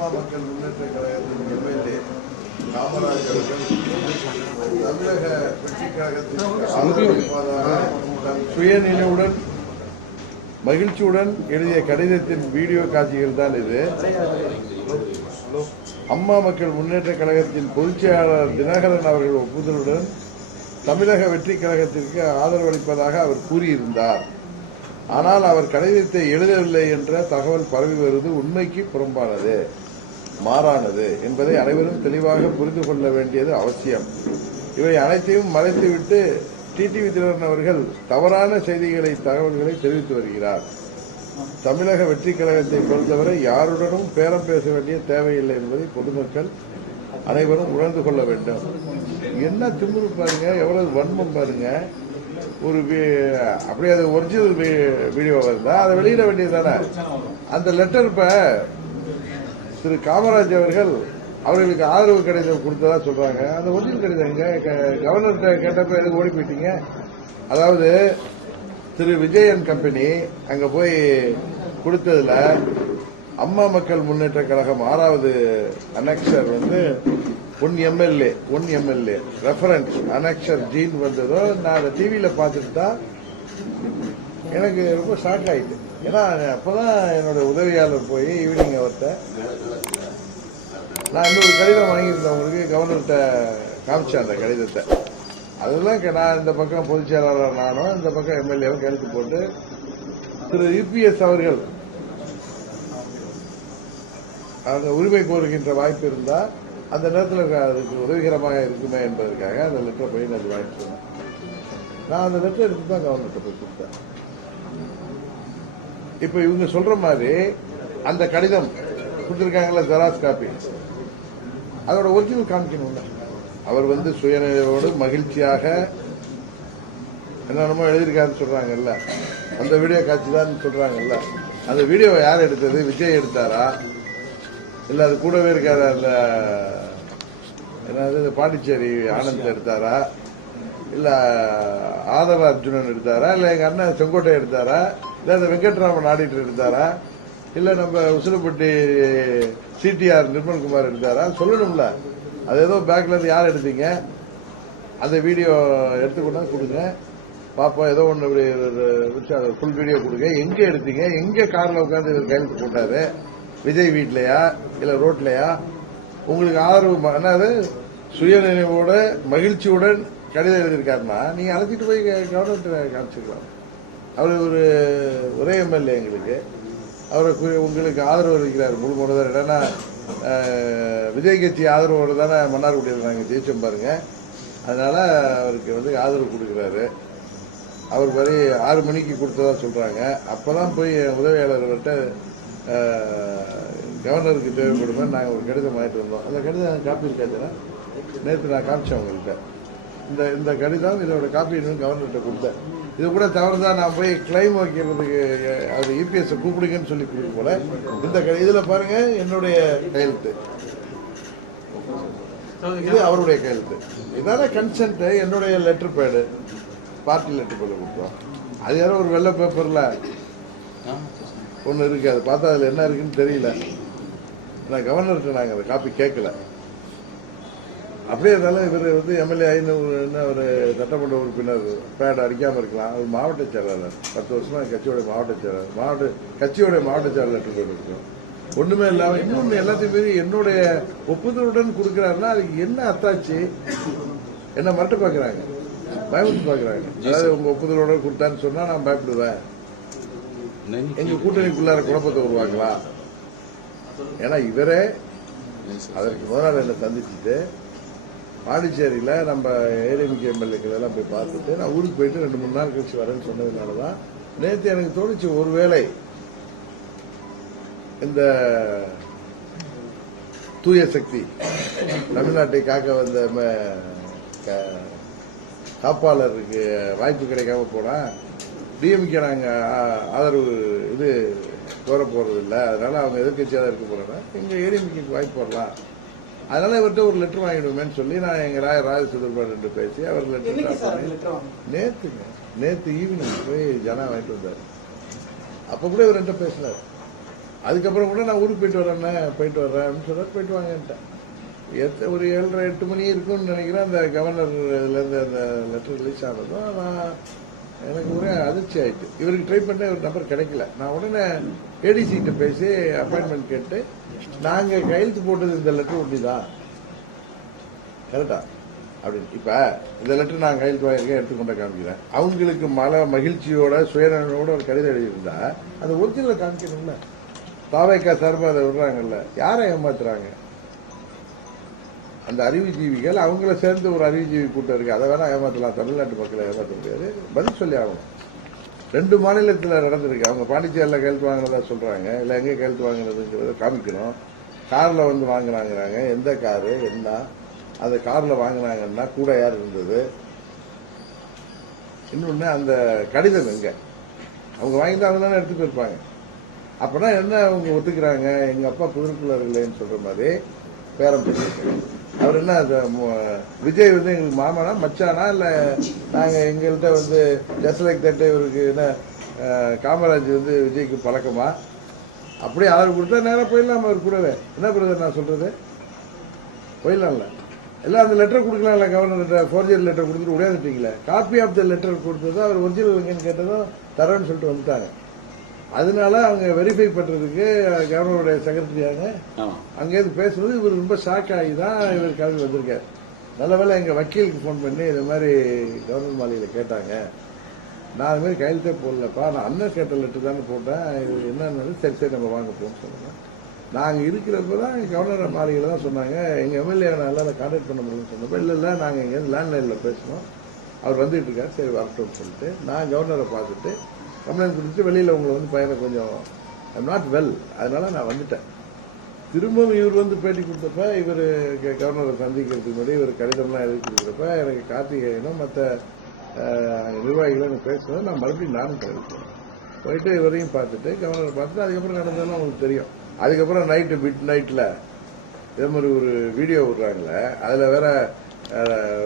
அம்மா மக்கள் முன்னேற்ற கழகத்தின் எம்எல்ஏ காமராஜ் அவர்கள் தமிழக வெற்றி கழகத்தின் தன் சுயநிலையுடன் மகிழ்ச்சியுடன் எழுதிய கடிதத்தின் வீடியோ காட்சிகள் தான் இது. அம்மா மக்கள் முன்னேற்ற கழகத்தின் பொதுச் செயலாளர் தினகரன் அவர்கள் ஒப்புதலுடன் தமிழக வெற்றி கழகத்திற்கு ஆதரவு அளிப்பதாக அவர் கூறியிருந்தார். ஆனால் அவர் கடிதத்தை எழுதவில்லை என்ற தகவல் பரவி வருவது உண்மைக்கு புறம்பானது, மாறானது என்பதை அனைவரும் தெளிவாக புரிந்து கொள்ள வேண்டியது அவசியம். இவை அனைத்தையும் மறைத்துவிட்டு டிடிவி தினகரன் அவர்கள் தவறான தகவல்களை தெரிவித்து வருகிறார். தமிழக வெற்றி கழகத்தை பொறுத்தவரை யாருடனும் பேரம் பேச வேண்டிய தேவையில்லை என்பதை பொதுமக்கள் அனைவரும் உணர்ந்து கொள்ள வேண்டும். என்ன திமிரு பாருங்க, எவ்வளவு வன்மம் பாருங்க. ஒரு அப்படியே அது ஒரிஜினல் வீடியோ வருதா, அதை வெளியிட வேண்டியதுதானே. அந்த லெட்டர் இப்ப திரு காமராஜ் அவர்களுக்கு ஆதரவு கடிதம் கொடுத்ததா சொல்றாங்க. அந்த ஒரிஜினல் கடிதம் கவர்னர்கிட்ட கேட்டப்ப எதுக்கு ஓடி போயிட்டீங்க? அதாவது திரு விஜயன் கம்பெனி அங்க போய் கொடுத்ததுல அம்மா மக்கள் முன்னேற்ற கழகம் 6வது annexure one MLA reference annexure ஜீன் வந்ததோ நான் அதை டிவியில பார்த்துட்டு தான் எனக்கு ரொம்ப ஷாக் ஆயிட்டு. ஏன்னா அப்பதான் என்னோட உதவியாளர் போய் ஈவினிங் அவர்கிட்ட நான் இன்னொரு கடிதம் வாங்கியிருந்தவங்களுக்கு கவர்னர்கிட்ட காமிச்சேன் அந்த கடிதத்தை. அதெல்லாம் நான் இந்த பக்கம் பொதுச் செயலாளர் நானும் இந்த பக்கம் எம்எல்ஏவும் கையெழுத்து போட்டு திரு யுபிஎஸ் அவர்கள் அந்த உரிமை கோருகின்ற வாய்ப்பு இருந்தா அந்த நேரத்தில் அதுக்கு உதவிகரமாக இருக்குமே என்பதற்காக அந்த லெட்டரை போய் நான் வாங்கிட்டு சொன்னேன். நான் அந்த லெட்டர் எடுத்து தான் கவர்னர்கிட்ட போய் கொடுத்தேன். இப்ப இவங்க சொல்ற மாதிரி அந்த கடிதம் கொடுத்திருக்காங்களா ஜெராக்ஸ் காப்பி, அதோட ஒரிஜினல் காமிக்கணும்ல. அவர் சுயநிலையோடு மகிழ்ச்சியாக என்னென்னமோ எழுதியிருக்காருன்னு சொல்றாங்கல்ல, அந்த வீடியோ காட்சி தான் சொல்றாங்கல்ல. அந்த வீடியோவை யார் எடுத்தது? விஜய் எடுத்தாரா, இல்ல அது கூடவே இருக்காரு அந்த என்னது பாண்டிச்சேரி ஆனந்த் எடுத்தாரா, இல்ல ஆதவ அர்ஜுனன் எடுத்தாரா, இல்ல எங்க அண்ணன் செங்கோட்டை எடுத்தாரா, இல்ல அந்த வெங்கட்ராமன் ஆடிட்டர் எடுத்தாரா, இல்ல நம்ம உசிலப்பட்டி சிடிஆர் நிர்மல்குமார் எடுத்தாரா சொல்லணும்ல. அது ஏதோ பேக்ல இருந்து யார் எடுத்தீங்க? அந்த வீடியோ எடுத்துக்கொண்டா கொடுங்க பாப்போம். ஏதோ ஒன்று ஃபுல் வீடியோ கொடுங்க. எங்க எடுத்தீங்க? எங்க கார்ல உட்காந்து கையெழுத்து போட்டாரு? விஜய் வீட்லயா இல்ல ரோட்லயா? உங்களுக்கு ஆதரவு என்னது சுயநினைவோட மகிழ்ச்சியுடன் கடிதம் எழுதியிருக்காருன்னா நீங்க அழைச்சிட்டு போய் கவர்மெண்ட் காமிச்சிக்கலாம். அவர் ஒரே எம்எல்ஏ எங்களுக்கு, அவரை உங்களுக்கு ஆதரவு இருக்கிறார் முழு மனதார். ஏன்னா விஜய் கட்சி ஆதரவோடு தானே மன்னார்குடியில் நாங்கள் ஜெயிச்சோம் பாருங்க. அதனால அவருக்கு ஆதரவு கொடுக்கிறாரு. அவர் வரை 6 மணிக்கு கொடுத்ததா சொல்றாங்க. அப்பதான் போய் உதவியாளர்கிட்ட கவர்னருக்கு தேவைப்படுமே நாங்கள் ஒரு கடிதம் வாங்கிட்டு வந்தோம். அந்த கடிதம் காப்பி இருக்காச்சுன்னா நேற்று நான் காமிச்சேன் உங்கள்கிட்ட. இந்த கடிதம் இதோட காப்பி கவர்னர்கிட்ட கொடுத்தேன். இது கூட தவறுதான் நான் போய் கிளைம் வைக்கிறதுக்கு அது இபிஎஸ் கூப்பிடுங்கன்னு சொல்லி கொடுக்க போல. இந்த இதுல பாருங்க என்னுடைய கையெழுத்து, இது அவருடைய கையெழுத்து. இதான கன்சென்ட். என்னுடைய letter pad, party letter pad கொடுத்தோம். அது யாரோ ஒரு வெள்ளை பேப்பர்ல ஒன்னு இருக்கு, அதை பார்த்தா அதுல என்ன இருக்குன்னு தெரியல. நான் கவர்னர்கிட்ட நாங்கள் அந்த காப்பி கேட்கல. அப்படியே இருந்தாலும் இவர் எம்எல்ஏ ஒரு சட்டமன்ற உறுப்பினர் பேட் அடிக்காம இருக்கலாம். அவர் மாவட்ட செயலாளர் 10 வருஷமா கட்சியோட மாவட்ட செயலாளர், கட்சியோட மாவட்ட செயலாளர் லெட்டர் போட்டுருக்கோம். ஒண்ணுமே இல்லாம இன்னொன்னு எல்லாத்தையும் மீறி என்னுடைய ஒப்புதலுடன் கொடுக்கிறாருன்னா அதுக்கு என்ன அத்தாச்சு? என்ன மறட்டு பாக்குறாங்க, பயமுட்டு பாக்குறாங்க. அதாவது உங்க ஒப்புதலோட கொடுத்தான்னு சொன்னா நான் பயப்படுவேன், எங்க கூட்டணிக்குள்ளார குழப்பத்தை உருவாக்கலாம். ஏன்னா இவரே அதற்கு முதலாளர் என்ன சந்திச்சுட்டு பாண்டிச்சேரியில நம்ம ஏடிஎம்கே எம்எல்ஏக்கள் எல்லாம் போய் பார்த்துட்டு நான் ஊருக்கு போயிட்டு 2-3 நாள் கழிச்சு வரேன்னு சொன்னதுனாலதான் நேற்று எனக்கு தோணுச்சு, ஒருவேளை இந்த தூய சக்தி தமிழ்நாட்டை காக்க வந்த காப்பாளருக்கு வாய்ப்பு கிடைக்காம போனா டிஎம்கே நாங்க ஆதரவு கோர போறது இல்லை, அதனால அவங்க எதிர்கட்சியாக இருக்க போறாங்க, எங்க ஏடிஎம்கேக்கு வாய்ப்பு வரலாம், அதனால இவர்கிட்ட ஒரு லெட்டர் வாங்கிடுவேன்னு சொல்லி நான் எங்க ராஜசுதர்பாடு பேசி அவர் லெட்டர் நேத்து ஈவினிங் போய் ஜனா வாங்கிட்டு வந்தார். அப்ப கூட இவர் பேசினார். அதுக்கப்புறம் கூட நான் ஊருக்கு போயிட்டு வரேன் அப்படின்னு சொல்றாரு. போயிட்டு வாங்கன்ட்டேன். ஒரு 7:30 8 மணி இருக்கும்னு நினைக்கிறேன். அந்த கவர்னர் இதுலேருந்து அந்த லெட்டர் ரிலீஸ் ஆனதும் நான் எனக்கு ஒரே அதிர்ச்சி ஆயிட்டு. இவருக்கு ட்ரை பண்ண ஒரு நம்பர் கிடைக்கல. நான் உடனே ஏடிசி கிட்ட பேசி அப்பாயின்மெண்ட் கேட்டு, நாங்கள் கையெழுத்து போட்டது இந்த லெட்டர் ஒட்டி தான் கரெக்டா அப்படின்னு. இப்ப இந்த லெட்டர் நான் கையெழுத்து வாங்கியிருக்கேன், எடுத்துக்கொண்ட காமிக்கிறேன். அவங்களுக்கு மகிழ்ச்சியோட சுயநலனோட ஒரு கடிதம் எழுதியிருந்தா அந்த ஒரிஜினல் காமிக்கணும்ல. தாவேக்கா சார்பாக அதை விடுறாங்கல்ல, யாரை ஏமாத்துறாங்க? அந்த அறிவுஜீவிகள் அவங்கள சேர்ந்து ஒரு அறிவுஜீவி கூட்டம் இருக்கு, அதை வேணா ஏமாத்தலாம். தமிழ்நாட்டு மக்களை ஏமாற்ற முடியாது. பதில் சொல்லி ஆகணும். 2 மாநிலத்தில் நடந்திருக்கு. அவங்க பாண்டிச்சேரியில் கையெழுத்து வாங்கினதா சொல்றாங்க, இல்லை எங்கே கையெழுத்து வாங்கினதுங்கிறத காமிக்கணும். கார்ல வந்து வாங்கினாங்கிறாங்க. எந்த காரு, என்ன, அந்த கார்ல வாங்கினாங்கன்னா கூட யார் இருந்தது, இன்னொன்னு அந்த கடிதம் எங்க, அவங்க வாங்கிட்டு தானே எடுத்து போயிருப்பாங்க. அப்பனா என்ன அவங்க ஒத்துக்கிறாங்க? எங்க அப்பா புதுக்குள்ள இல்லைன்னு சொல்ற மாதிரி பேரம் பேசியிருக்காங்க. அவர் என்ன விஜய் வந்து எங்களுக்கு மாமனா மச்சானா, இல்ல நாங்க எங்கள்கிட்ட வந்து ஜஸ்ட் லைக் தட் இவருக்கு என்ன காமராஜ் வந்து விஜய்க்கு பழக்கமா? அப்படியே ஆதரவு கொடுத்தா நேரம் போயிடலாம். அவர் கூடவே என்ன பிரதர் நான் சொல்றது, போயிடலாம்ல. எல்லாம் அந்த லெட்டர் கொடுக்கலாம்ல, கவர்னர் ஃபோர்ஜரி லெட்டர் கொடுத்துட்டு உடையாந்துட்டீங்களே. காப்பி ஆஃப் த லெட்டர் கொடுத்ததும் அவர் ஒரிஜினல் எங்கன்னு கேட்டதும் தரேன்னு சொல்லிட்டு வந்துட்டாங்க. அதனால அவங்க வெரிஃபை பண்றதுக்கு கவர்னருடைய செக்ரட்டரியாங்க அங்கேருந்து பேசும்போது இவர் ரொம்ப ஷாக் ஆகி தான் இவர் கிளம்பி வந்திருக்காரு. நல்ல வேலை எங்க வக்கீலுக்கு ஃபோன் பண்ணி இது மாதிரி கவர்னர் மாளிகையில கேட்டாங்க, நான் அது மாதிரி கையெழுத்தே போடலப்பா, நான் அண்ணன் கேட்ட லெட்டர் தானே போட்டேன், இது என்னன்னு சரி சரி நம்ம வாங்க போன்னு சொன்னாங்க. நாங்கள் இருக்கிறப்பதான் கவர்னர் மாளிகையில் தான் சொன்னாங்க, எங்கள் எம்எல்ஏ நல்லா கான்டாக்ட் பண்ண முடியும்னு சொன்னப்போ இல்லை நாங்கள் எங்கேருந்து லேண்ட்லைனில் பேசணும், அவர் வந்துட்டு இருக்காரு, சரி வரட்டும்னு சொல்லிட்டு நான் கவர்னரை பார்த்துட்டு கம்ப்ளைண்ட் கொடுத்துட்டு வெளியில் உங்களை வந்து பையனை கொஞ்சம் ஐம் நாட் வெல், அதனால நான் வந்துட்டேன். திரும்பவும் இவர் வந்து பேட்டி கொடுத்தப்ப இவர் கவர்னரை சந்திக்கிறதுக்கு முன்னாடி இவர் கடிதம்லாம் எழுதி கொடுக்குறப்ப எனக்கு கார்த்திகேயனும் மற்ற நிர்வாகிகளும் எனக்கு பேசுனது நான் மறுபடியும் நானும் கழிச்சேன். போயிட்டு இவரையும் பார்த்துட்டு கவர்னரை பார்த்துட்டு அதுக்கப்புறம் நடந்ததெல்லாம் உங்களுக்கு தெரியும். அதுக்கப்புறம் நைட்டு மிட் நைட்டில் இதே மாதிரி ஒரு வீடியோ விடுறாங்களே, அதில் வேற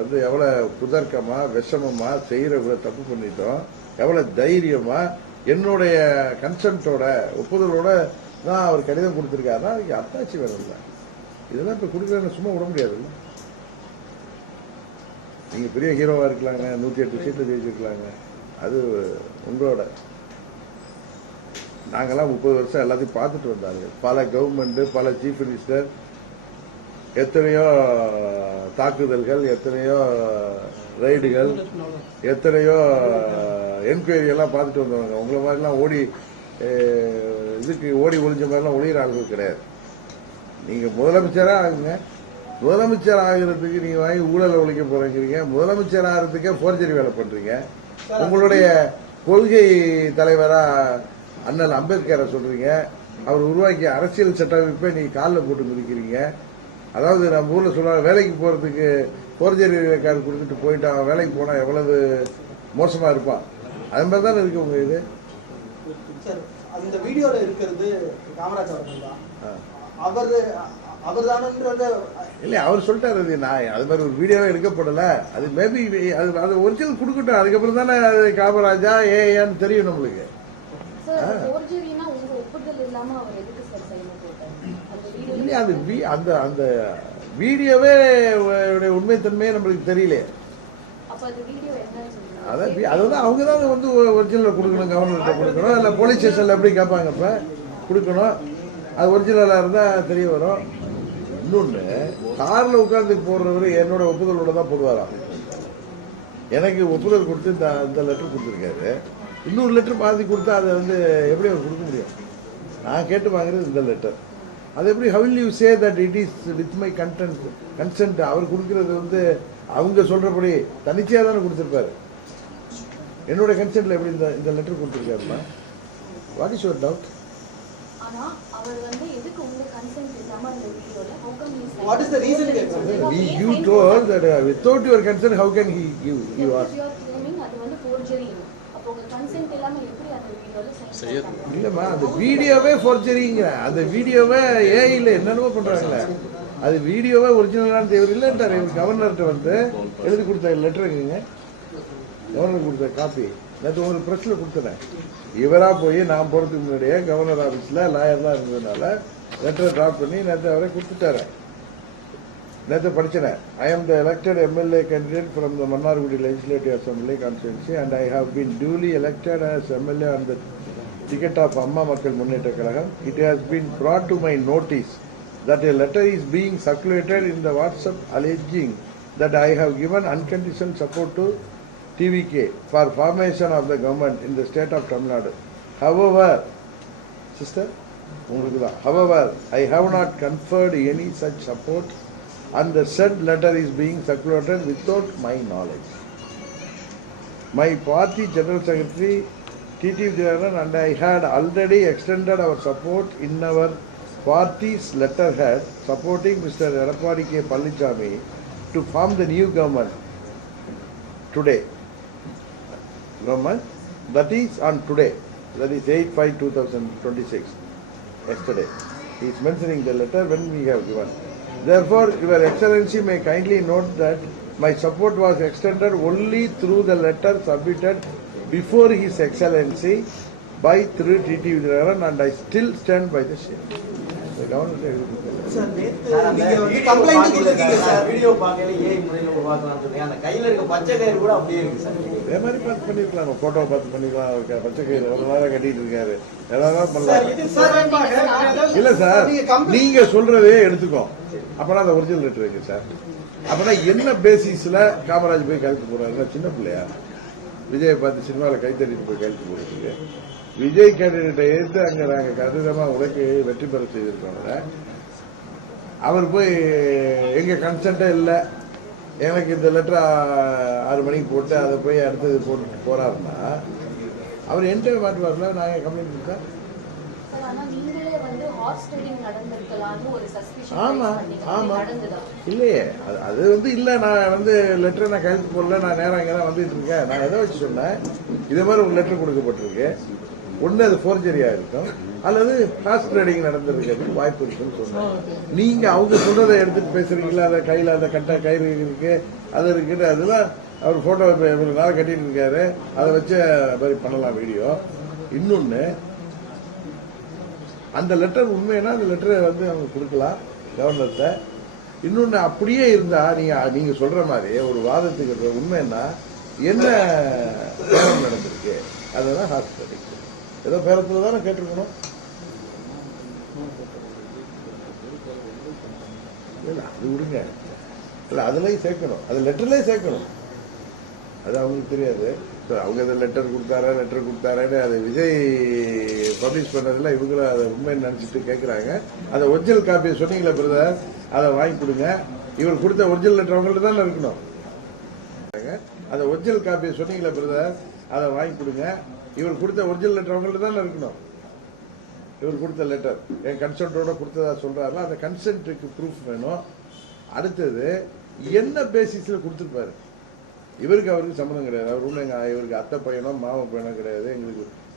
வந்து எவ்வளோ குதர்க்கமா விஷமமா செய்கிற தப்பு பண்ணிட்டோம், எவ்வளோ தைரியமா என்னுடைய கன்சென்ட்டோட ஒப்புதலோட தான் அவர் கடிதம் கொடுத்துருக்காருன்னா அதுக்கு அத்தாட்சி வேணும் இல்லை. இதெல்லாம் இப்போ கொடுக்குறேன்னு சும்மா விட முடியாதுல்ல. நீங்கள் பெரிய ஹீரோவாக இருக்கலாங்க, 108 சீட்டில் ஜெயிச்சிருக்கலாங்க, அது உங்களோட. நாங்கெல்லாம் 30 வருஷம் எல்லாத்தையும் பார்த்துட்டு வந்தாங்க. பல கவர்மெண்ட், பல சீஃப் மினிஸ்டர், எத்தனையோ தாக்குதல்கள், எத்தனையோ ரைடுகள், எத்தனையோ என்கொயரி எல்லாம் பார்த்துட்டு வந்தவங்க. உங்களை மாதிரிலாம் ஓடி ஒளிஞ்ச மாதிரிலாம் ஒளிகிற ஆளுகள் கிடையாது. நீங்க முதலமைச்சரா ஆகுங்க. முதலமைச்சர் ஆகிறதுக்கு நீங்க வாங்கி ஊழலை ஒழிக்க போறீங்க. முதலமைச்சர் ஆகிறதுக்கே போர்ஜரி வேலை பண்றீங்க. உங்களுடைய கொள்கை தலைவரா அண்ணல் அம்பேத்கரை சொல்றீங்க. அவர் உருவாக்கிய அரசியல் சட்டமைப்பை நீங்க காலில் போட்டு மிதிக்கிறீங்க. அதாவது நம்ம ஊர்ல சொல்றாங்க, வேலைக்கு போறதுக்கு போர்ஜரி கார்டு கொடுத்துட்டு போயிட்டான், வேலைக்கு போனா எவ்வளவு மோசமா இருப்பான், அது மாதிரி தானே இருக்கு உங்க இது. அந்த வீடியோல இருக்கிறது காமராஜ் அவர்கள் தான். இல்ல அவர் சொல்லிட்டாரு, நான் அது மாதிரி ஒரு வீடியோவே எடுக்கப்படல, அது மேபி அது ஒரிஜினல் கொடுக்கட்டும், அதுக்கப்புறம் தானே காமராஜா ஏன்னு தெரியும் நம்மளுக்கு. இல்லையா அந்த அந்த வீடியோவே உண்மைத்தன்மையே நம்மளுக்கு தெரியல. அதான் அவங்க தான் வந்து ஒரிஜினல் கொடுக்கணும், கவர்னர்கிட்ட கொடுக்கணும், இல்ல போலீஸ் ஸ்டேஷன்ல எப்படி கேட்பாங்க, இப்ப கொடுக்கணும். அது ஒரிஜினலா இருந்தா தெரிய வரும். இன்னொன்னு, கார்ல உட்கார்ந்து போடுறவரு என்னோட ஒப்புதலோட தான் போடுவாராம். எனக்கு ஒப்புதல் கொடுத்து இந்த லெட்டர் கொடுத்துருக்காரு. இன்னொரு லெட்டர் மாற்றி கொடுத்தா அதை வந்து எப்படி அவர் கொடுக்க முடியும்? நான் கேட்டு வாங்குறது இந்த லெட்டர். அது எப்படி how will you say that it is with my consent? அவர் கொடுக்கறது வந்து அவங்க சொல்றபடி தனிச்சையா தானே கொடுத்திருப்பாரு. என்னோட கன்சென்ட்ல எப்படி இந்த லெட்டர் கொடுத்திருக்காருன்னா, வாட் இஸ் யுவர் டவுட்? ஆனா அவர் வந்து எதுக்கு உங்க கன்சென்ட் இல்லாம அந்த வீடியோல how come he said what is the reason? You told that without your consent how can he give you are claiming அது வந்து forgery. அப்ப உங்க கன்சென்ட் இல்லாம எப்படி அந்த வீடியோல சென்ட் பண்ணாங்க? இல்லம்மா, அந்த வீடியோவே ஃபோர்ஜரிங்க. அந்த வீடியோவே ஏஐல என்னென்னமோ பண்றாங்களே, அது வீடியோவே ஒரிஜினலான தேவை இல்லைன்றாரு. கவர்னர்கிட்ட வந்து எழுதி கொடுத்த லெட்டருங்க, கவர்னர் கொடுத்த காப்பி நேற்று ஒரு பிரஸ்ல கொடுத்தேன். இவரா போய் நான் போறதுக்கு முன்னாடியே கவர்னர் ஆபீஸ்ல லாயர்லாம் இருந்ததுனால லெட்டர் டிராப் பண்ணி நேற்று அவரை கொடுத்துட்டாரு. நேற்று படிச்சேன். I am the elected MLA candidate from the Mannargudi Legislative Assembly constituency and I have been duly elected as MLA on the ticket of Amma Makkal Munneta Kalagam. It has been brought to my notice that a letter is being circulated in the WhatsApp alleging that I have given unconditional support to TVK for formation of the government in the state of Tamil Nadu. However, sister, however, I have not conferred any such support and the said letter is being circulated without my knowledge. My party General Secretary T.T. Vijayanan and I had already extended our support in our party's letterhead supporting Mr. Edappadi K. Pallanichami to form the new government today. Government that is on today, that is 8/5/2026. Yesterday, he is mentioning the letter when we have given. Therefore, Your Excellency may kindly note that my support was extended only through the letter submitted before His Excellency by through T.T. Vijayanan and I still stand by the same. The government. Sir நேத்து நீங்க வந்து complaint கொடுத்தீங்க sir. Video பார்க்கல AI முறையில் உருவாக்கலாம் சொன்னீங்க. அந்த கையில இருக்க பச்சை கயிறு கூட அப்படியே இருக்கு சார். இதே மாதிரி பார்த்து பண்ணிருக்கலாம். போட்டோ பார்த்து பண்ணிக்கலாம். பச்சை கயிறு ஒரு நேரம் கட்டிட்டு இருக்காரு. ஏதாவது பண்ணலாம். இல்ல சார், நீங்க சொல்றதே எடுத்துக்கோ. அப்பனா அந்த ஒரிஜினல் லெட்டர் இருக்கு சார். அப்பனா என்ன பேசிஸ்ல காமராஜ் போய் கையெழுத்து போறாரு? சின்ன பிள்ளையா? விஜய் பார்த்து சினிமாவில் கை தட்டிட்டு போய் கையெழுத்து போடுறதுக்கு விஜய் கேண்டிடேட்டை எடுத்து அங்க நாங்க கடிதமா உழைக்கு வெற்றி பெற செய்திருக்கோம். அவர் போய் எங்க கன்சென்டே இல்லை, எனக்கு இந்த லெட்டர் 6 மணிக்கு போட்டு அதை போய் அடுத்தது போட்டு போறாருன்னா அவர் என்கிட்ட மாட்டுவார்ல. நாங்க கம்ப்ளைண்ட் கொடுத்தா ஆமா ஆமா இல்லையே, அது வந்து இல்ல. நான் வந்து லெட்டர் நான் கையெழுத்து போடல, நான் நேரம் இங்கதான் வந்துட்டு இருக்கேன். நான் எதை வச்சு சொன்னேன், இதே மாதிரி ஒரு லெட்டர் கொடுக்கப்பட்டிருக்கு. ஒண்ணு அது போர்ஜரியா இருக்கும் அல்லது ஃபாஸ்ட் ட்ரேடிங் நடந்திருக்கிறதுக்கு வாய்ப்பு இருக்குன்னு சொன்னேன். நீங்க அவங்க சொல்றதை எடுத்துட்டு பேசுறீங்களா? அந்த கையில அந்த கட்ட கயிறு இருக்கு, அது இருக்குது, அதெல்லாம் அவர் போட்டோ இவ்வளவு நாள் கட்டிட்டு இருக்காரு, அதை வச்சு மாதிரி பண்ணலாம் வீடியோ. இன்னொன்னு, அந்த லெட்டர் உண்மைன்னா அந்த லெட்டரை வந்து அவங்க கொடுக்கலாம் கவர்னர்கிட்ட. இன்னொன்னு, அப்படியே இருந்தா நீங்க சொல்ற மாதிரி ஒரு வாதத்துக்கு உண்மைன்னா என்ன பேரம் நடந்திருக்கு, அதுதான் ஹாஸ்பிட்டல் ஏதோ பேரத்துல தானே கேட்டிருக்கணும். இல்ல அது விடுங்க, இல்ல அதுலயும் சேர்க்கணும், அது லெட்டர்லயும் சேர்க்கணும். அது அவங்களுக்கு தெரியாது. அவங்க அந்த லெட்டர் கொடுத்தாரேன்னு அது விஜய் பப்ளிஷ் பண்ணதுல இவங்களும் அதை உண்மைன்னு நினைச்சிட்டு கேட்கறாங்க. அந்த ஒரிஜினல் காப்பியை சொன்னீங்களா பிரதர், அதை வாங்கி கொடுங்க. இவர் கொடுத்த ஒரிஜினல் லெட்டர் அவங்கள்ட்ட தானே இருக்கணும். அந்த ஒரிஜினல் காப்பியை சொன்னீங்களா பிரதர், அதை வாங்கி கொடுங்க. இவர் கொடுத்த ஒரிஜினல் லெட்டர் அவங்கள்ட்ட தானே இருக்கணும். இவர் கொடுத்த லெட்டர் என் கன்சென்டோட கொடுத்ததா சொல்றாருல, அந்த கன்சென்ட்டுக்கு ப்ரூஃப் வேணும். அடுத்தது என்ன பேசிஸ்ல கொடுத்துருப்பாரு. இவருக்கு அவருக்கு சம்மந்தம் கிடையாது. அவர் ஒன்றும் இவருக்கு அத்தை பையனோ மாம பையனோ கிடையாது.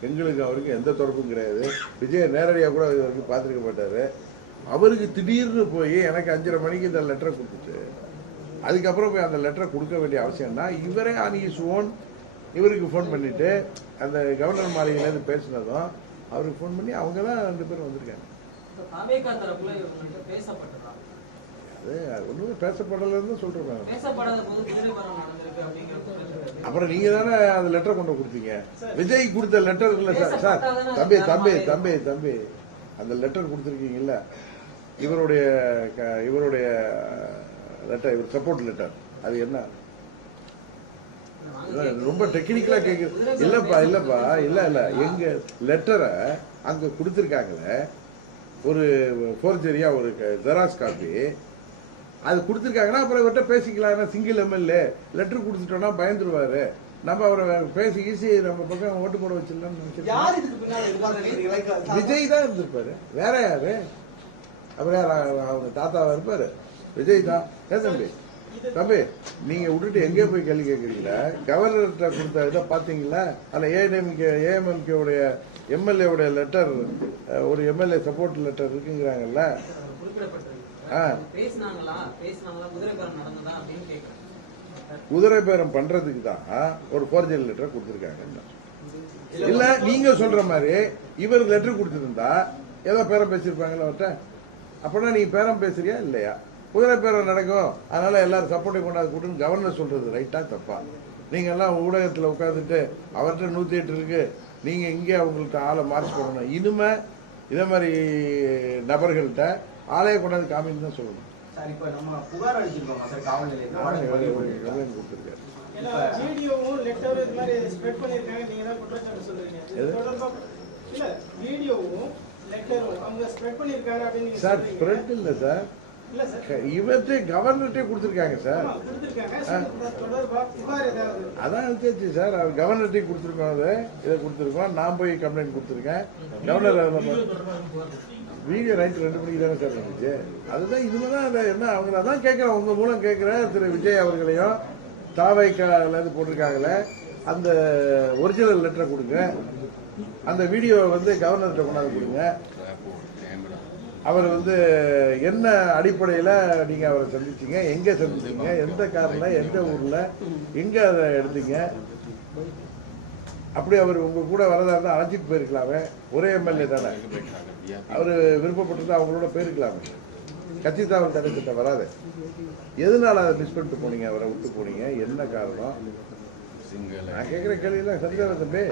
எங்களுக்கு அவருக்கு எந்த தொடர்பும் கிடையாது. விஜய் நேரடியாக கூட இது வரைக்கும் பார்த்துருக்க மாட்டாரு. அவருக்கு திடீர்னு போய் எனக்கு 5:30 மணிக்கு இந்த லெட்டரை கொடுத்துட்டு அதுக்கப்புறம் போய் அந்த லெட்டரை கொடுக்க வேண்டிய அவசியம்னா இவரே ஆன் ஹிஸ் ஓன் இவருக்கு ஃபோன் பண்ணிட்டு அந்த கவர்னர் மாளிகையிலேருந்து பேசினதும் அவருக்கு ஃபோன் பண்ணி அவங்க தான் 2 பேரும் வந்திருக்காங்க. அது ஒண்ணுமே பேசப்படலன்னு சொல்றேன். அப்புறம் நீங்க தானே அந்த லெட்டர் கொண்டு கொடுத்தீங்க. விஜய் கொடுத்த லெட்டர் இல்ல சார். தம்பி அந்த லெட்டர் கொடுத்திருக்கீங்கல்ல, இவருடைய லெட்டர், இவர் சப்போர்ட் லெட்டர், அது என்ன ரொம்ப டெக்னிக்கலா கேக்குது. இல்லப்பா இல்ல எங்க லெட்டரை அங்க கொடுத்திருக்காங்களே ஒரு போர்ஜரியா ஒரு ஜெராக்ஸ் காப்பி அது கொடுத்திருக்காங்கன்னா அப்புறம் இவர்கிட்ட பேசிக்கலாம். சிங்கிள் எம்எல்ஏ லெட்டர் கொடுத்துட்டோம்னா பயந்துருவாரு. நம்ம அவரை பேசி ஈஸி நம்ம பக்கம் ஓட்டு போட வச்சிடலாம்னு நினைச்சிருக்கோம். விஜய் தான் இருந்திருப்பாரு, வேற யாரு? அப்புறம் யார் அவங்க தாத்தாவா இருப்பாரு? விஜய் தான். ஏன் தம்பி நீங்க விட்டுட்டு எங்கே போய் கேள்வி கேட்கறீங்களா? கவர்னர்கிட்ட கொடுத்த இதை பாத்தீங்களா? அதுல ஏஎம்எம்கே உடைய எம்எல்ஏ உடைய லெட்டர், ஒரு எம்எல்ஏ சப்போர்ட் லெட்டர் இருக்குங்கிறாங்கல்ல. குதிரை பேரம் பண்றதுக்கு தான் ஒரு போர்ஜரி லெட்டர் கொடுத்திருக்காங்க. இல்ல நீங்க சொல்ற மாதிரி இவர் லெட்டர் கொடுத்திருந்தா ஏதோ பேரம் பேசியிருப்பாங்களா அவர்கிட்ட? அப்படின்னா நீங்க பேரம் பேசுறியா இல்லையா? குதிரை பேரம் நடக்கும், அதனால எல்லாரும் சப்போர்ட்டை கொண்டாந்து கூட்டுன்னு கவர்னர் சொல்றது ரைட்டா தப்பா? நீங்க எல்லாம் ஊடகத்தில் உட்காந்துட்டு அவர்கிட்ட 108 இருக்கு, நீங்க இங்கே அவங்கள்ட்ட ஆளை மார்ச் பண்ணணும். இனிமே இதே மாதிரி நபர்கள்ட்ட ஆளைய கொண்டாந்து காமின்னு தான் சொல்லணும். சார் இப்ப நம்ம புகார் அளிச்சிருக்கோம் சார் காவல் நிலையத்தில் கம்ப்ளைண்ட் கொடுத்துருக்காரு. வீடியோவும் லெட்டரும் இது மாதிரி ஸ்ப்ரெட் பண்ணிருக்காங்க, நீங்க தான் குற்றச்சாட்டு சொல்றீங்க. இது தொடர்பா இல்ல வீடியோவும் லெட்டரும் அவங்க ஸ்ப்ரெட் பண்ணிருக்காங்க அப்படின்னு நீங்க சார் சொல்றீங்க. ஸ்ப்ரெட் இல்ல சார், இல்ல சார் இவர்கிட்ட கவர்னர்கிட்டே கொடுத்துருக்காங்க சார். கொடுத்திருக்காங்க. தொடர்பா புகார் ஏதாவது அதான் அனுப்பிச்சு சார், அவர் கவர்னர்கிட்டே கொடுத்துருக்கோம். அதை இதை கொடுத்துருக்கோம், நான் போய் கம்ப்ளைண்ட் கொடுத்துருக்கேன். கவர்னர் வீடியோ நைட்டு 2 மணிக்கு தானே சார் இருந்துச்சு. அதுதான் இனிமேதான் அதை என்ன அவங்க அதான் கேட்கிறேன், உங்க மூலம் கேட்கிறேன். திரு விஜய் அவர்களையும் தாவைக்கால போட்டிருக்காங்களே அந்த ஒரிஜினல் லெட்டரை கொடுங்க, அந்த வீடியோ கவர்னர்கிட்ட கொண்டாந்து கொடுங்க. அவர் என்ன அடிப்படையில் நீங்க அவரை சந்திச்சீங்க, எங்க சந்திச்சீங்க, எந்த கார்ல, எந்த ஊர்ல, எங்க அதை எடுத்தீங்க? அப்படி அவர் உங்க கூட வரதா இருந்தா அழைச்சிட்டு போயிருக்கலாமே. ஒரே எம்எல்ஏ தானே, அவரு விருப்பப்பட்டிருந்தா அவங்களோட போயிருக்கலாமே. கட்சி தாவல் தடை சட்டம் வராது. எதனால அதை மிஸ் பண்ணிட்டு போனீங்க, அவரை விட்டு போனீங்க, என்ன காரணம்? நான் கேட்கிற கேள்வியெல்லாம் சரிதான் தம்பி.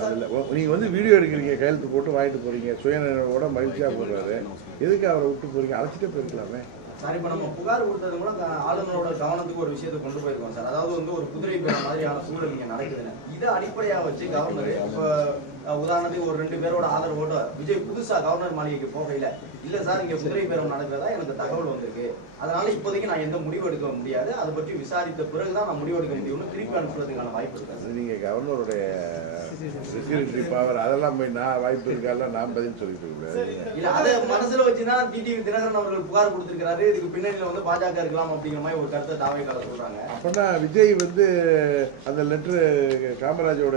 அதுல நீங்க வீடியோ எடுக்கிறீங்க, கையெழுத்து போட்டு வாங்கிட்டு போறீங்க, சுயநினைவோட மகிழ்ச்சியா போடுறாரு. எதுக்கு அவரை விட்டு போறீங்க? அழைச்சிட்டே போயிருக்கலாமே. சார் இப்ப நம்ம புகார் கொடுத்தது கூட ஆளுநரோட கவனத்துக்கு ஒரு விஷயத்தை கொண்டு போயிருக்கோம் சார். அதாவது ஒரு குதிரை பேர மாதிரியான சூழல் இங்க நடக்குதுன்னு இதை அடிப்படையா வச்சு கவர்னர் இப்ப உதாரணத்துக்கு ஒரு 2 பேரோட ஆதரவோட விஜய் புதுசா கவர்னர் மாளிகைக்கு போகையில இல்ல சார் இங்க குதிரை பேரம் நடக்கிறதா எனக்கு தகவல் வந்திருக்கு, அதனால இப்போதைக்கு நான் எந்த முடிவு எடுக்க முடியாது, அதை பற்றி விசாரித்த பிறகுதான் நான் முடிவு எடுக்க முடியும்னு திருப்பி அனுப்புறதுக்கான வாய்ப்பு இருக்கு. நீங்க கவர்னருடைய ரெஸ்பிரேட்டரி பவர் அதெல்லாம் போய் நான் வாய்ப்பு இருக்கால நான் பதில் சொல்லிட்டு இருக்கேன். இல்ல அதை மனசுல வச்சுதான் டிடிவி தினகரன் அவர்கள் புகார் கொடுத்திருக்கிறாரு. இதுக்கு பின்னணியில பாஜக இருக்கலாம் அப்படிங்கிற மாதிரி ஒரு கருத்தை தாவைக்கால சொல்றாங்க. அப்படின்னா விஜய் அந்த லெட்டரு காமராஜோட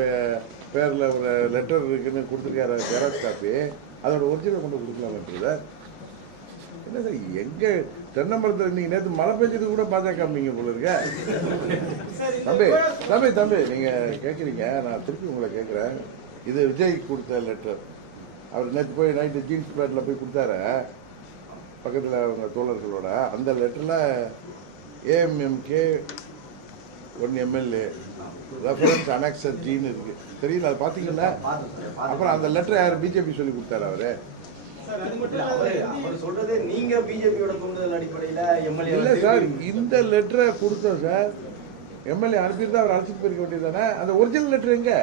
பேர்ல ஒரு லெட்டர் இருக்குன்னு கொடுத்துருக்காரு ஜெராக்ஸ் காப்பி, அதோட ஒரிஜினல் கொண்டு கொடுக்கலாம். என்ன சார் எங்க தென்னமரத்தில் நீங்க நேற்று மழை பெஞ்சது கூட பாஜக நீங்க போல இருக்க. தம்பி தம்பி தம்பி நீங்க கேட்குறீங்க, நான் திருப்பி உங்களை கேட்குறேன். இது விஜய் கொடுத்த லெட்டர். அவர் நேற்று போய் நைட்டு ஜீன்ஸ் பேண்ட்ல போய் கொடுத்தாரு பக்கத்தில் அவங்க தோழர்களோட. அந்த லெட்டர்ல ஏஎம்எம்கே 1 எம்எல்ஏ ரெஃபரன்ஸ் அனெக்சர் ஜீன் இருக்கு, தெரியல, அதை பாத்தீங்களா? அப்புறம் அந்த லெட்டர் யார் பிஜேபி சொல்லி கொடுத்தாரு அவரு? அவர் சொல்றது நீங்க பிஜேபியோட தூண்டுதல் அடிப்படையில எம்எல்ஏ இல்ல சார், இந்த லெட்டரை கொடுத்தோம் சார், எம்எல்ஏ அனுப்பியிருந்தா அவர் அழைச்சிட்டு போயிருக்க வேண்டியதானே. அந்த ஒரிஜினல் லெட்டர் எங்க?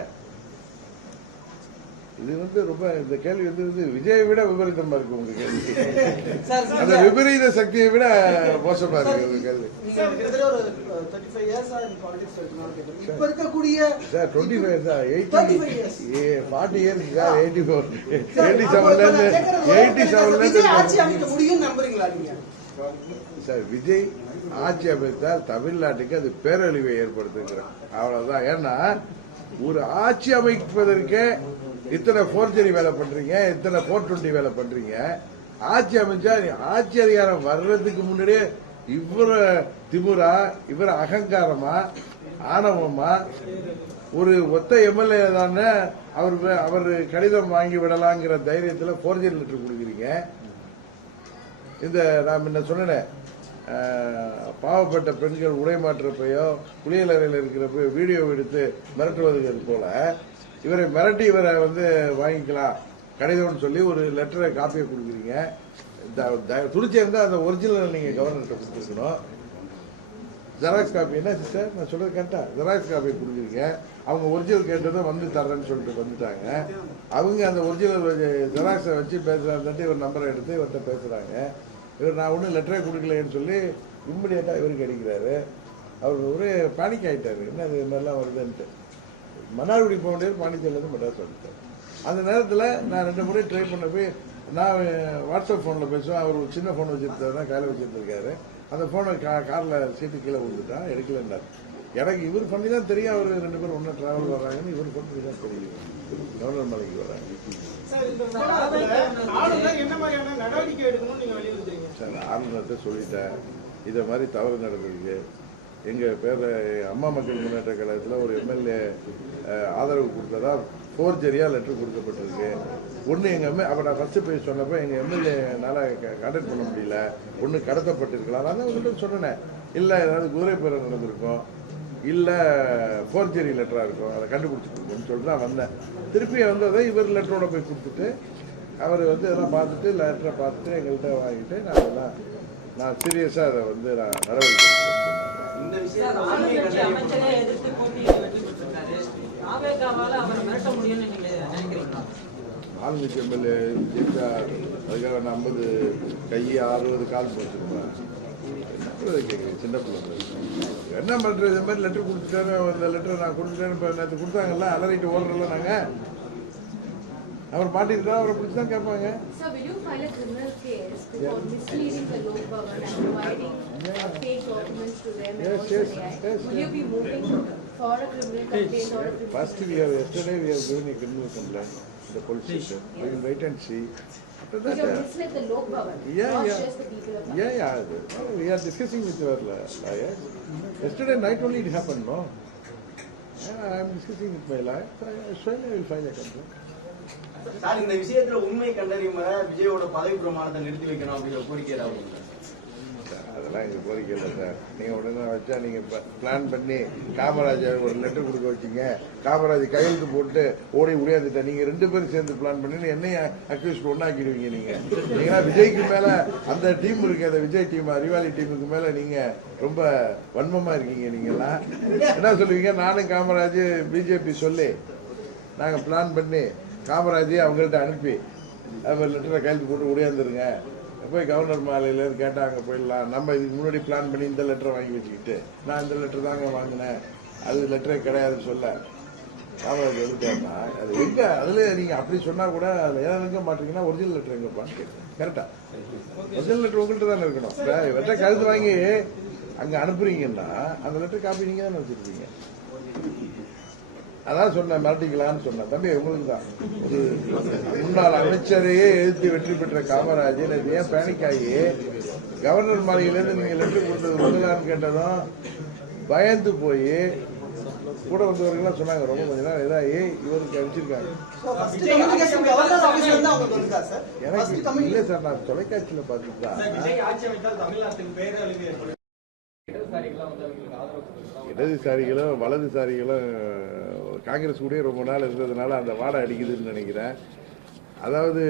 இது ரொம்ப இந்த கேள்வி விஜயை விட விபரீதமா இருக்கு உங்க கேள்வி. அந்த விபரீத சக்தியை விட மோசமா இருக்கு உங்க கேள்வி. சார் 35 இயர்ஸ் இப்ப இருக்கக்கூடிய சார் 25 சார் 40 இயர்ஸ் சார் 87ல இருந்து ஆட்சி அமைக்க முடியும் நம்புறீங்களா நீங்க? சார் விஜய் ஆட்சி அமைத்தால் தமிழ்நாட்டுக்கு அது பேரழிவை ஏற்படுத்துகிறார், அவ்வளவுதான். ஏன்னா ஒரு ஆட்சி அமைப்பதற்கு இத்தனை போர்ஜரி வேலை பண்றீங்க, இத்தனை 420 வேலை பண்றீங்க. ஆட்சி அமைச்சா ஆட்சி அதிகாரம் வர்றதுக்கு முன்னாடியே இவர திமுறா, இவர அகங்காரமா, ஆணவமா, ஒரு ஒத்த எம்எல்ஏ தானே அவர் கடிதம் வாங்கி விடலாங்கிற தைரியத்துல போர்ஜரி லெட்டர் கொடுக்குறீங்க. இந்த நான் முன்ன சொன்னேன், பாவப்பட்ட பெண்கள் உடை மாற்றப்பையோ குளியலறையில் இருக்கிறப்ப வீடியோ எடுத்து மிரட்டுவதுகள் போல இவரை மிரட்டி இவரை வாங்கிக்கலாம் கடிதம்னு சொல்லி ஒரு லெட்டரை காப்பியை கொடுக்குறீங்க. துடிச்சிருந்தா அந்த ஒரிஜினல் நீங்க கவர்னர்கிட்ட கொடுத்துருக்கணும். ஜெராக்ஸ் காப்பி என்ன சிஸ்டர் நான் சொல்றது கரெக்டா? ஜெராக்ஸ் காப்பி கொடுக்குறீங்க. அவங்க ஒரிஜினல் கேட்டதும் தர்றேன்னு சொல்லிட்டு வந்துட்டாங்க. அவங்க அந்த ஒரிஜினல் ஜெராக்ஸை வச்சு பேசுறாங்க, இவர் நம்பரை எடுத்து இவர்கிட்ட பேசுறாங்க. இவர் நான் ஒன்றும் லெட்டரே கொடுக்கலன்னு சொல்லி இம்மிடியட்டா இவருக்கு அடிக்கிறாரு. அவர் ஒரே பேனிக் ஆயிட்டாரு, என்ன இது மாதிரிலாம் வருதுன்ட்டு. மன்னார்குடி போக வேண்டியது பாண்டிச்சேரியிலேருந்து மெட்ராஸ் வந்துட்டார். அந்த நேரத்தில் நான் 2 முறை ட்ரை பண்ண போய் நான் வாட்ஸ்அப் ஃபோனில் பேசுவேன். அவர் ஒரு சின்ன ஃபோன் வச்சுருந்தாருன்னா கையில் வச்சுருந்துருக்காரு. அந்த ஃபோனை காரில் சீட்டு கீழே விழுந்துட்டான், எடுக்கலன்னார். எனக்கு இவர் பண்ணி தான் தெரியும் அவர் 2 பேரும் ஒன்றா ட்ராவல் வர்றாங்கன்னு இவர் பண்ணி தான் தெரியும் கவர்னர் மலைக்கு வர்றாங்க. சார் ஆளுநர்கிட்ட சொல்லிட்டேன், இதை மாதிரி தவறு நடந்திருக்கு, எங்கள் பேர் அம்மா மக்கள் முன்னேற்ற கழகத்தில் ஒரு எம்எல்ஏ ஆதரவு கொடுத்ததா ஃபோர்ஜரியாக லெட்டர் கொடுக்கப்பட்டிருக்கு. ஒன்று எங்கள் அப்போ நான் ஃபஸ்ட்டு போய் சொன்னப்போ எங்கள் எம்எல்ஏனால் கான்டாக்ட் பண்ண முடியல, ஒன்று கடத்தப்பட்டிருக்கலாம். நான் தான் உங்கள்கிட்ட சொன்னேன், இல்லை ஏதாவது குதிரை பேரம் நடந்திருக்கும், இல்லை ஃபோர்ஜரி லெட்டராக இருக்கும், அதை கண்டுபிடிச்சி கொடுக்கணும்னு சொல்லிட்டு நான் வந்தேன். திருப்பி வந்ததை இவர் லெட்டரோட போய் கொடுத்துட்டு அவர் இதெல்லாம் பார்த்துட்டு லெட்டரை பார்த்துட்டு எங்கள்கிட்ட வாங்கிட்டு நான் சீரியஸாக அதை நான் நடவடிக்கை இந்த விஷயம் அமைச்சரே எதிர்த்து போட்டியிட்டு வெற்றி பெற்றிருக்காரு. ஆவேகாவால அவரை மிரட்ட முடியும்னு நீங்க நினைக்கிறீங்களா? ஆளுங்கட்சி எம்எல்ஏ ஜெயிச்சா அதுக்காக நான் 50 கை 60 கால் போச்சுருப்பேன். கேட்குறேன் சின்ன பிள்ளை என்ன பண்ணுறது? இந்த மாதிரி லெட்டர் கொடுத்துட்டாரு, அந்த லெட்டரை நான் கொடுத்துட்டேன்னு இப்போ நேற்று கொடுத்தாங்கல்ல, அலறிட்டு ஓடுறல நாங்கள் அவர் மாட்டிட்டு அவரை பிடிச்சி தான் கேட்பாங்க. Sir, will you file a criminal case for misleading the Lok Bhavan and providing fake documents to them? Yes. Will you be moving for a criminal complaint or a criminal? First, yesterday we have given a criminal complaint to the police station. We will wait and see. After that, You misled the Lok Bhavan, not just the people of Bhavan. Yeah. We are discussing with your lawyers. Yesterday night only it happened, no? Yeah, I am discussing with my lawyer. I will file a complaint. Sir, இந்த விஷயத்துல உண்மை கண்டறியும் வரை விஜயோட பதவி பிரமாணத்தை நிறுத்தி வைக்கணும் அப்படிங்கிற கோரிக்கை ஏதாவது? அதெல்லாம் எங்கள் கோரிக்கை இல்லை சார். நீங்கள் உடனே வச்சா நீங்கள் பிளான் பண்ணி காமராஜர் ஒரு லெட்டர் கொடுக்க வச்சிங்க, காமராஜர் கையெழுத்து போட்டு ஓடி உடையாந்துட்டேன். நீங்கள் 2 பேரும் சேர்ந்து பிளான் பண்ணி என்னையும் அக்யூஸ்ட் ஒன்றாக்கிடுவீங்க. நீங்களா விஜய்க்கு மேலே அந்த டீம் இருக்கு, அந்த விஜய் டீம் அறிவாளி டீமுக்கு மேலே நீங்கள் ரொம்ப வன்மமாக இருக்கீங்க. நீங்களாம் என்ன சொல்லுவீங்க? நானும் காமராஜ் பிஜேபி சொல்லி நாங்கள் பிளான் பண்ணி காமராஜே அவங்கள்ட்ட அனுப்பி அது லெட்டரை கையெழுத்து போட்டு உடையாந்துருங்க, போய் கவர்னர் மாலையிலேருந்து கேட்டால் அங்கே போயிடலாம். நம்ம இதுக்கு முன்னாடி பிளான் பண்ணி இந்த லெட்டரை வாங்கி வச்சுக்கிட்டு நான் இந்த லெட்டர் தாங்க வாங்கினேன், அது லெட்டரே கிடையாதுன்னு சொல்ல காமராஜ் எதுக்காருன்னா அது எங்கே அதில் நீங்கள் அப்படி சொன்னால் கூட அதில் ஏதாவது இருக்க மாட்டீங்கன்னா ஒரிஜினல் லெட்டர் எங்கப்பான்னு கேட்குறேன். கரெக்டாக ஒரிஜினல் லெட்டர் உங்கள்கிட்ட தானே இருக்கணும். லெட்டர் கழுத்து வாங்கி அங்கே அனுப்புறீங்கன்னா அந்த லெட்டர் காப்பி நீங்கள் தானே வச்சுருப்பீங்க. அதான் சொன்னேன், மிரட்டிக்கலான்னு சொன்னேன். தம்பி உங்களுக்கு தான் முன்னாள் அமைச்சரையே எதிர்த்து வெற்றி பெற்ற காமராஜ் எனக்கு ஏன் பேனிக் ஆகி கவர்னர் மாளிகையிலேருந்து நீங்கள் லெட்டர் கொடுத்தது முதலான்னு கேட்டதும் பயந்து போய் கூட வந்தவர்கள்லாம் சொன்னாங்க, ரொம்ப கொஞ்ச நேரம் இதாகி இவருக்கு அடிச்சிருக்காங்க. எனக்கு இல்லை சார், நான் தொலைக்காட்சியில் பார்த்துட்டு தான் இடதுசாரிகளும் வலதுசாரிகளும் காங்கிரஸ் கூட ரொம்ப நாள் இருந்ததுனால அந்த வாடை அடிக்குதுன்னு நினைக்கிறேன். அதாவது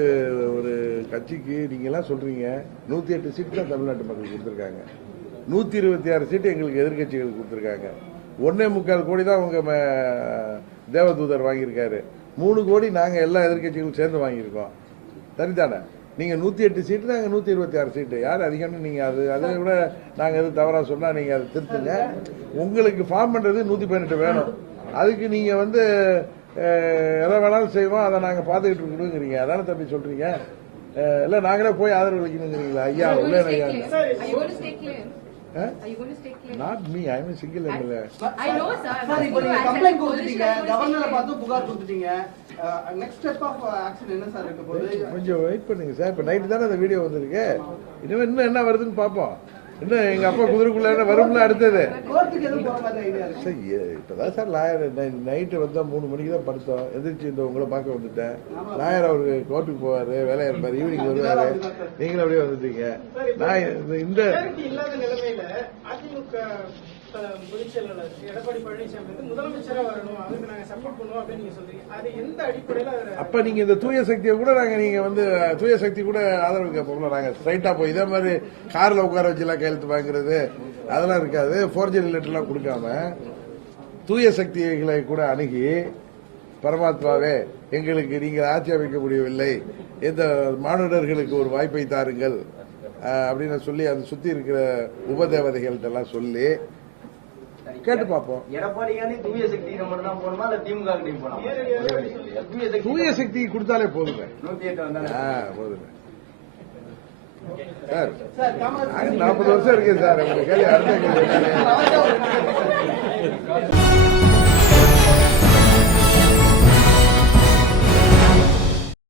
ஒரு கட்சிக்கு நீங்கள்லாம் சொல்கிறீங்க 108 சீட்டு தான் தமிழ்நாட்டு மக்கள் கொடுத்துருக்காங்க, 126 சீட்டு எங்களுக்கு எதிர்கட்சிகளுக்கு கொடுத்துருக்காங்க. 1.25 கோடி தான் அவங்க தேவதூதர் வாங்கியிருக்காரு, 3 கோடி நாங்கள் எல்லா எதிர்கட்சிகளும் சேர்ந்து வாங்கியிருக்கோம். சரிதானே? நீங்கள் 108 சீட்டு, நாங்கள் 126 சீட்டு. யார் அதிகம்னு நீங்கள் அதை விட நாங்கள் எதுவும் தவறாக சொன்னால் நீங்கள் அதை திருத்துங்க. உங்களுக்கு ஃபார்ம் பண்ணுறது 118 வேணும். அதுக்கு நீங்கள் எதை வேணாலும் செய்வோம், அதை நாங்கள் பார்த்துக்கிட்டு இருக்கணுங்கிறீங்க. அதானே தம்பி சொல்கிறீங்க? இல்லை நாங்களே போய் ஆதரவு வைக்கணுங்கிறீங்களா? ஐயா உள்ளே ஐயா. Not me, I am a single MLA. I know, sir. இப்போ நீங்க கம்ப்ளைன்ட் கொடுத்துட்டீங்க, கவர்னரை பார்த்து புகார் கொடுத்துட்டீங்க. நெக்ஸ்ட் ஸ்டெப் ஆஃப் ஆக்ஷன் என்ன சார் இருக்க போகுது? கொஞ்சம் வெயிட் பண்ணுங்க சார். இப்போ நைட்டு தானே அந்த வீடியோ வந்திருக்கு, இன்னும் என்ன வருதுன்னு பார்ப்போம். இன்னும் எங்கள் அப்பா குதிரைக்குள்ள வரும்ல அடுத்தது. கோர்ட்டுக்கு எதுவும் போற மாதிரி ஐடியா இருக்கு சார்? இப்போதான் சார் லாயர் நைட்டு வந்தால் 3 மணிக்கு தான் படுத்தோம், எந்திரிச்சு இந்த உங்களை பார்க்க வந்துட்டேன். லாயர் அவருக்கு கோர்ட்டுக்கு போவார், வேலையாக இருப்பார், ஈவினிங் வருவார், நீங்களும் அப்படியே வந்துட்டீங்க. நான் இந்த இல்லாத நிலைமையில அதிமுக பொதுச் செயலாளர் எடப்பாடி பழனிசாமி முதலமைச்சரா வரணும், அதுக்கு நாங்க சப்போர்ட் பண்ணுவோம் அப்படின்னு நீங்க சொல்றீங்க. அது எந்த அடிப்படையில? அப்ப நீங்க இந்த தூய சக்தியை கூட நீங்க தூய சக்தி கூட ஆதரவு கேட்போம்ல. நாங்க ஸ்ட்ரைட்டா போய் இதே மாதிரி கார்ல உட்கார வச்சு எல்லாம் கையெழுத்து வாங்குறது அதெல்லாம் இருக்காது. ஃபோர்ஜரி லெட்டர்லாம் கொடுக்காம தூய சக்திகளை கூட அணுகி பரமாத்மாவே எங்களுக்கு நீங்கள் ஆட்சி அமைக்க முடியவில்லை, இந்த மானுடர்களுக்கு ஒரு வாய்ப்பை தாருங்கள் அப்படின்னு சொல்லி அதை சுத்தி இருக்கிற உபதேவதைகள்ட்ட எல்லாம் சொல்லி கேட்டு பார்ப்போம். எடப்பாடியானே தூய சக்தி மட்டும் தான் போகணுமா இல்ல திமுக கிட்டையும் போகணுமா? தூய சக்தி கொடுத்தாலே போதுங்க. 108 வந்தாங்க போதுங்க சார். 40 வருஷம் இருக்கு சார். உங்களுக்கு கேள்வி அடுத்த கேள்வி